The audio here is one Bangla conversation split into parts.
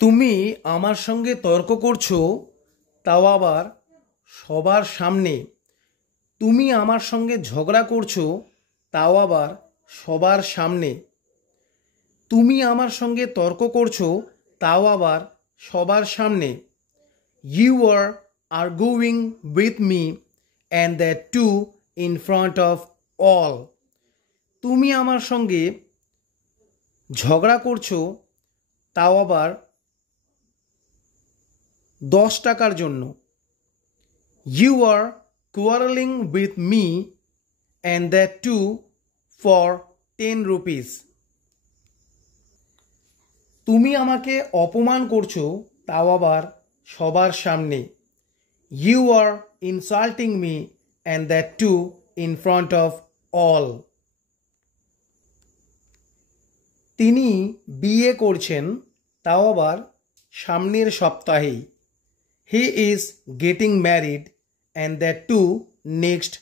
তুমি আমার সঙ্গে তর্ক করছো, তাও আবার সবার সামনে। তুমি আমার সঙ্গে ঝগড়া করছো, তাও আবার সবার সামনে। তুমি আমার সঙ্গে তর্ক করছো, তাও আবার সবার সামনে। You are arguing with me and that too in front of all. তুমি আমার সঙ্গে ঝগড়া করছো, তাও আবার 10 টাকার জন্য। You are quarrelling with me and that too for 10 rupees. তুমি আমাকে অপমান করছো, তাও আবার সবার সামনে। You are insulting me and that too in front of all. তিনি বিয়ে করছেন, তাও আবার সামনের সপ্তাহেই। He is getting married and that too next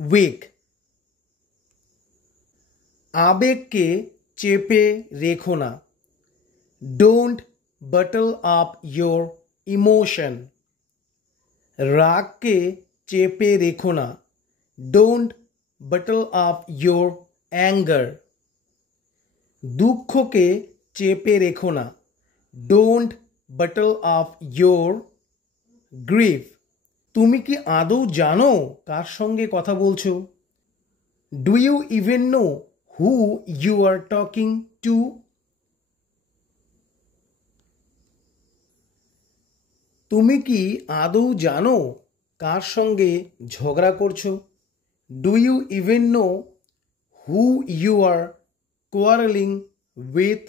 week. আবেগকে চেপে রেখো না। Don't bottle up your emotion. রাগকে চেপে রেখো না। Don't bottle up your anger. দুঃখকে চেপে রেখো না। Don't bottle up your grief. তুমি কি আদৌ জানো কার সঙ্গে কথা বলছো? Do you even know who you are talking to? তুমি কি আদৌ জানো কার সঙ্গে ঝগড়া করছো? Do you even know who you are quarrelling with?